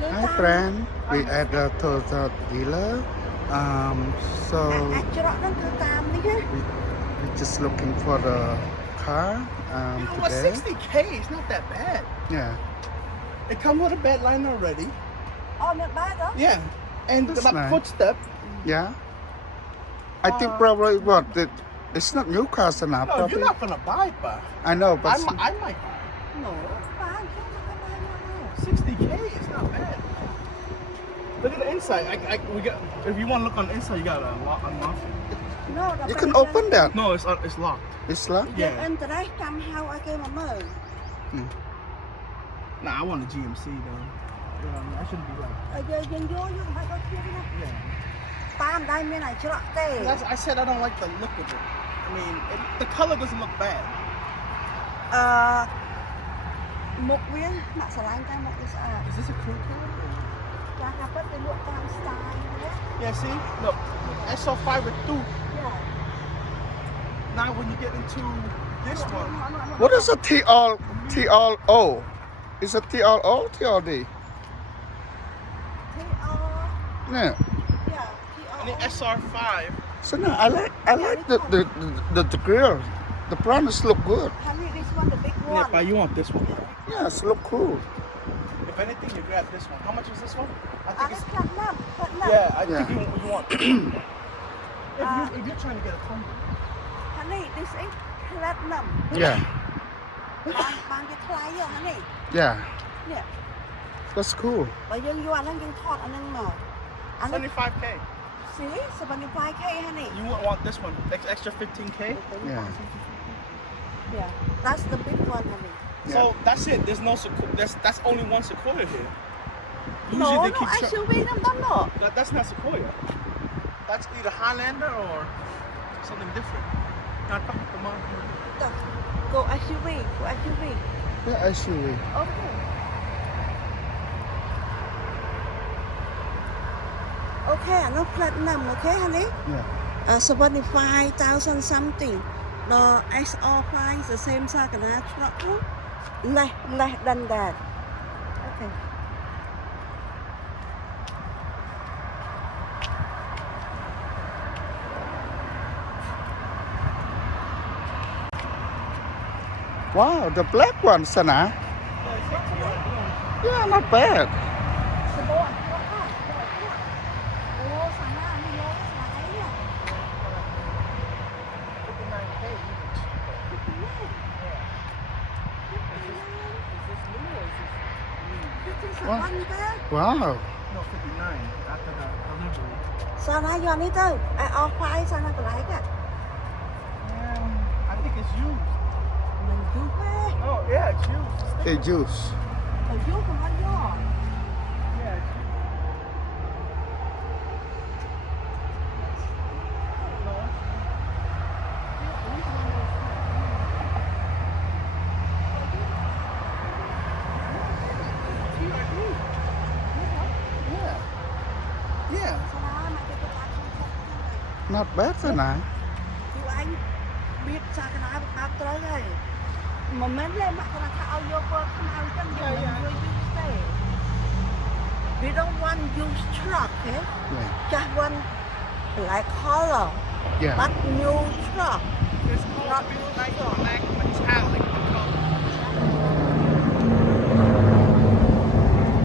Hi friend, we at the Toyota dealer. So អាចច្រកហ្នឹងគឺតាមនេះណា we just looking for the car Well, today. 60K is not that bad. Yeah, It comes with a bed line already. អូមានបាតហ៎ Yeah. And That's the nice. footstep. yeah. I think probably what it's not new car enough. No, you're Probably. not gonna buy it, but I know, but I might. No បានខ្ញុំមិនបានមក 60K is not bad. Look at the inside. We got. If you want to look on the inside, you got to unlock it. No you can open that. No, it's locked. It's locked. យើង Yeah. interest ចាំហៅឲ្យគេមកមើល Nah, I want a GMC though. I shouldn't be like. ហើយយើងយកយើងមិនបាច់ឲ្យគ្នាណា Yeah. តាមដែរមានឲ្យច្រកទេ I said I don't like the look of it. I mean, the color doesn't look bad. អឺមុខវាដាក់ស្រឡាញ់តែមុខវាស្អាត Is this a crew cab? ចាស់ថាពិតវាលក់តាម style ណា Yeah, see? Look, SO5 with two. Yeah. Now when you get into this one, What is a TRO? Is it TRO TRD? TR Yeah. yeah and the TR SR5. So no, I like the grill. The browns look good. Honey, this one the big Yeah, one but you want this one. Yes, look cool. If anything, you grab this one. How much is this one? I អា think នេះ it's. ផ្លាត់ណាំផ្លាត់ណាំ Yeah, I Yeah. think you want. If you're trying to get a combo. Honey, this is platinum. Yeah, បានវាថ្លៃហ៎ Honey yeah. នេះ That's cool. បើយើងយកអាហ្នឹងយើងថតអាហ្នឹងមកអាហ្នឹង 75K. see 75k Honey You want this one? Extra 15K? Yeah. yeah that's the big one Honey So that's it. There's no that's only one Sequoia here. no Usually they no keep SUV ហ្នឹងដល់មក that's not Sequoia. That's either Highlander or something different. Not come on. go SUV go SUV Yeah, SUV. okay okay អានោះ platinum okay Honey Yeah. 75,000 something the SR5 is the same size as that truck less than that okay Wow, the black one, Sana. Yeah, not bad. สบายโอ้สามารถมีรถสายเนี่ย 59K. This is What? one there Wow. No, 59 after the delivery. សាណាយកនេះទៅឲ្យអស់ផ្សាយសាណាកន្លែងហ្នឹង I think it's used. មិនយូរទេ Oh yeah, it's used. Hey, juice. ទៅយូរកុំឲ្យយក Yeah, it's used. Yeah. សាណាមកទៅតាមខ្ញុំខុសចឹងទៅ Not bad, Sana. គឺអញបៀតសាកណាបើតាមត្រូវហើយមិនមែនទេមកគាត់ថាឲ្យយកពណ៌ខ្មៅចឹងយើងមិនយកយូរទេ We don't want use truck okay Yeah. just one black color Yeah. but new truck It's called Not Midnight Black Metallic.